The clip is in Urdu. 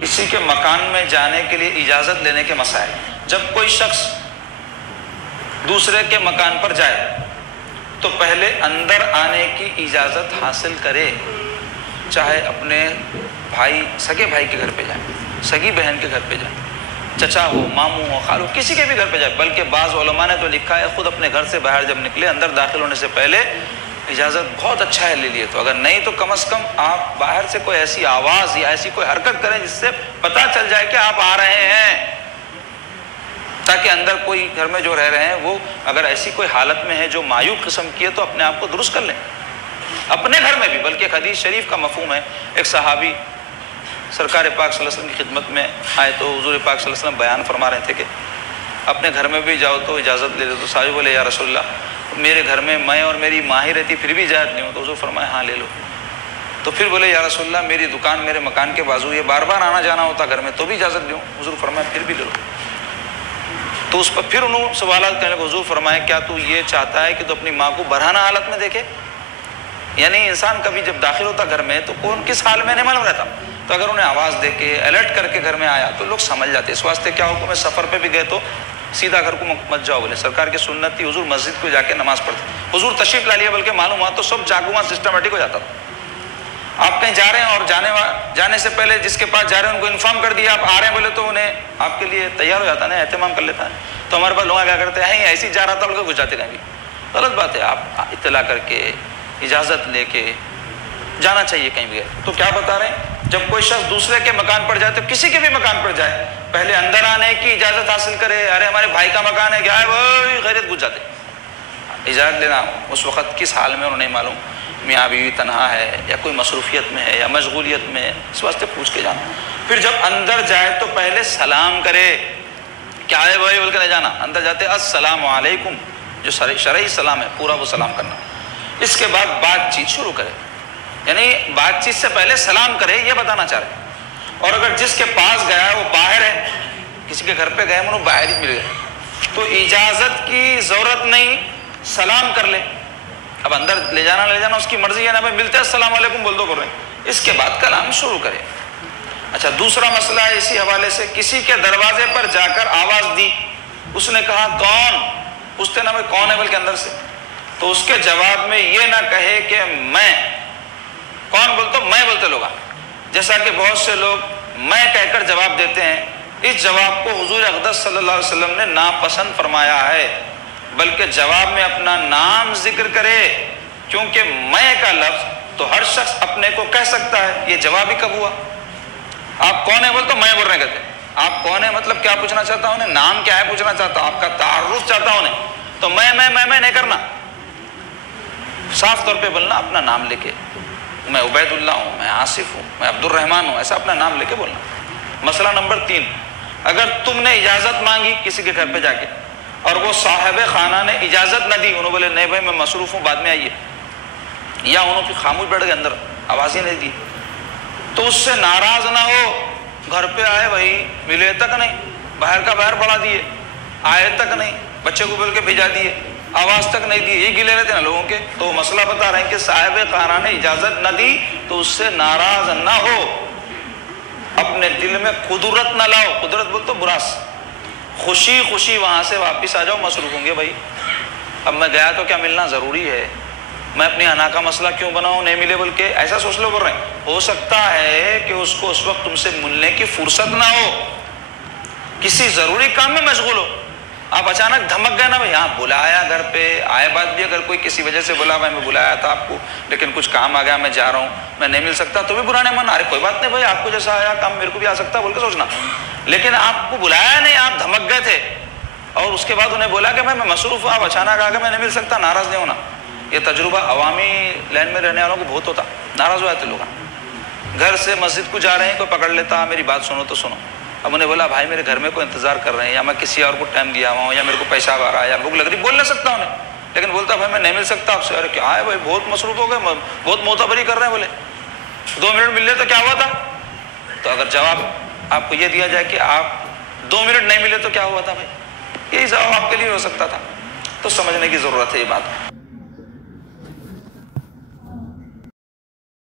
کسی کے مکان میں جانے کے لیے اجازت لینے کے مسائل۔ جب کوئی شخص دوسرے کے مکان پر جائے تو پہلے اندر آنے کی اجازت حاصل کرے، چاہے اپنے بھائی، سگے بھائی کے گھر پہ جائے، سگی بہن کے گھر پہ جائے، چچا ہو، ماموں ہو، خالو، کسی کے بھی گھر پہ جائے۔ بلکہ بعض علماء نے تو لکھا ہے خود اپنے گھر سے باہر جب نکلے، اندر داخل ہونے سے پہلے اجازت بہت اچھا ہے لے لیے تو، اگر نہیں تو کم از کم آپ باہر سے کوئی ایسی آواز یا ایسی کوئی حرکت کریں جس سے پتہ چل جائے کہ آپ آ رہے ہیں، تاکہ اندر کوئی گھر میں جو رہ رہے ہیں وہ اگر ایسی کوئی حالت میں ہے جو معیوب قسم کی ہے تو اپنے آپ کو درست کر لیں اپنے گھر میں بھی۔ بلکہ ایک حدیث شریف کا مفہوم ہے، ایک صحابی سرکار پاک صلی اللہ علیہ وسلم کی خدمت میں آئے تو حضور پاک صلی اللہ علیہ وسلم بیان فرما رہے تھے کہ اپنے گھر میں بھی جاؤ تو اجازت لے لو۔ تو صحابی بولے یا رسول اللہ میرے گھر میں میں اور میری ماں ہی رہتی پھر بھی اجازت نہیں ہو، تو حضور فرمایا ہاں لے لو۔ تو پھر بولے یا رسول اللہ میری دکان میرے مکان کے بازو، یہ بار بار آنا جانا ہوتا گھر میں تو بھی اجازت لوں؟ حضور فرمایا پھر بھی لے لو۔ تو اس پر پھر انہوں سوالات کرنے لگے، حضور فرمایا کیا تو یہ چاہتا ہے کہ تو اپنی ماں کو برہنہ حالت میں دیکھے؟ یعنی انسان کبھی جب داخل ہوتا گھر میں تو کون کس حال میں نہیں معلوم رہتا، تو اگر انہیں آواز دے کے الرٹ کر کے گھر میں آیا تو لوگ سمجھ جاتے۔ اس واسطے کیا حکم ہے، سفر پہ بھی گئے تو سیدھا گھر کو مت جاؤ، بولے سرکار کی سنت تھی، حضور مسجد کو جا کے نماز پڑھتے، حضور تشریف لا لیا، بلکہ معلوم ہوا تو سب چاقو سسٹمیٹک ہو جاتا تھا۔ آپ کہیں جا رہے ہیں اور جانے سے پہلے جس کے پاس جا رہے ہیں ان کو انفارم کر دیا آپ آ رہے ہیں بولے تو انہیں آپ کے لیے تیار ہو جاتا ہے نا، اہتمام کر لیتا ہے۔ تو ہمارے پاس لوگ کیا کرتے ہیں ایسے ہی جا رہا تھا بول کے گھس جاتے کہیں بھی، غلط بات ہے۔ آپ اطلاع کر کے اجازت لے کے جانا چاہیے کہیں بھی۔ تو کیا بتا رہے ہیں، جب کوئی شخص دوسرے کے مکان پر جائے تو کسی کے بھی مکان پر جائے پہلے اندر آنے کی اجازت حاصل کرے۔ ارے ہمارے بھائی کا مکان ہے کیا ہے وہ غیرت گھس جاتے، اجازت لینا اس وقت کس حال میں انہوں نہیں معلوم، میاں بیوی تنہا ہے یا کوئی مصروفیت میں ہے یا مشغولیت میں ہے، اس واسطے پوچھ کے جانا۔ پھر جب اندر جائے تو پہلے سلام کرے، کیا ہے بھائی بول کے نہیں جانا، اندر جاتے السلام علیکم جو شرعی سلام ہے پورا وہ سلام کرنا۔ اس کے بعد بات چیت شروع کرے، یعنی بات چیت سے پہلے سلام کرے یہ بتانا چاہ رہے۔ اور اگر جس کے پاس گیا ہے وہ باہر ہے، کسی کے گھر پہ گئے انہوں باہر ہی مل گئے تو اجازت کی ضرورت نہیں، سلام کر لے۔ اب اندر لے جانا اس کی مرضی ہے نا، بھائی ملتے ہیں السلام علیکم بول دو کر رہے ہیں، اس کے بعد کلام شروع کرے۔ اچھا دوسرا مسئلہ ہے اسی حوالے سے، کسی کے دروازے پر جا کر آواز دی، اس نے کہا کون، پوچھتے نا بھائی کون ہے بلکہ اندر سے، تو اس کے جواب میں یہ نہ کہے کہ میں، کون بولتے میں بولتے لوگ، جیسا کہ بہت سے لوگ میں کہہ کر جواب دیتے ہیں، اس جواب کو حضور اقدس صلی اللہ علیہ وسلم نے ناپسند فرمایا ہے، بلکہ جواب میں اپنا نام ذکر کرے، کیونکہ میں کا لفظ تو ہر شخص اپنے کو کہہ سکتا ہے، یہ جواب ہی کب ہوا؟ آپ کون ہے بولتے میں بول رہے کہتے آپ کون ہے مطلب کیا پوچھنا چاہتا ہوں، نام کیا ہے پوچھنا چاہتا ہوں، آپ کا تعارف چاہتا ہوں، تو میں نہیں کرنا، صاف طور پہ بولنا اپنا نام لے کے، میں عبید اللہ ہوں، میں آصف ہوں، میں عبد الرحمن ہوں، ایسا اپنا نام لے کے بولنا۔ مسئلہ نمبر 3، اگر تم نے اجازت مانگی کسی کے گھر پہ جا کے اور وہ صاحب خانہ نے اجازت نہ دی، انہوں بولے نہیں بھائی میں مصروف ہوں بعد میں آئیے، یا انہوں کی خاموش بیٹھ گئے اندر آواز ہی نہیں دی، تو اس سے ناراض نہ ہو، گھر پہ آئے بھائی ملے تک نہیں، باہر کا باہر بڑھا دیے، آئے تک نہیں، بچے کو بول کے بھیجا دیے، آواز تک نہیں دی، یہ گلے رہتے ہیں لوگوں کے۔ تو مسئلہ بتا رہے ہیں کہ صاحب خانہ نے اجازت نہ دی تو اس سے ناراض نہ ہو، اپنے دل میں قدرت نہ لاؤ، قدرت بول تو براس، خوشی خوشی وہاں سے واپس آ جاؤ، مصروف ہوں گے بھائی اب میں گیا تو کیا ملنا ضروری ہے، میں اپنی انا کا مسئلہ کیوں بناؤں، نہیں ملے بول کے ایسا سوچ لو کر رہے ہیں۔ ہو سکتا ہے کہ اس کو اس وقت تم سے ملنے کی فرصت نہ ہو، کسی ضروری کام میں مشغول ہو، آپ اچانک دھمک گئے نا بھائی، ہاں بلایا گھر پہ آئے، بعد بھی اگر کوئی کسی وجہ سے بولا بھائی میں بلایا تھا آپ کو لیکن کچھ کام آ گیا میں جا رہا ہوں میں نہیں مل سکتا، تو بھی برا نہیں ماننا، ارے کوئی بات نہیں بھائی آپ کو جیسا آیا کام میرے کو بھی آ سکتا بول کے سوچنا، لیکن آپ کو بلایا نہیں، آپ دھمک گئے تھے اور اس کے بعد انہیں بولا کہ میں مصروف ہوں، آپ اچانک آ کے میں نہیں مل سکتا، ناراض نہیں ہونا۔ یہ تجربہ عوامی لائن میں رہنے والوں کو بہت ہوتا، ناراض ہو جاتے لوگ، گھر سے مسجد کو جا رہے ہیں کوئی پکڑ لیتا میری بات سنو تو سنو، اب انہیں بولا بھائی میرے گھر میں کوئی انتظار کر رہے ہیں یا میں کسی اور کو ٹائم دیا ہوا ہوں یا میرے کو پیشاب آ رہا ہے یا بھوک لگ رہی، بول نہ سکتا انہیں، لیکن بولتا بھائی میں نہیں مل سکتا آپ سے، ارے کیا ہے بھائی بہت مصروف ہو گئے، بہت معتبری کر رہے ہیں، بولے 2 منٹ مل لے تو کیا ہوا تھا، تو اگر جواب آپ کو یہ دیا جائے کہ آپ 2 منٹ نہیں ملے تو کیا ہوا تھا بھائی، یہی جواب آپ کے لیے ہو سکتا تھا، تو سمجھنے کی ضرورت ہے یہ بات۔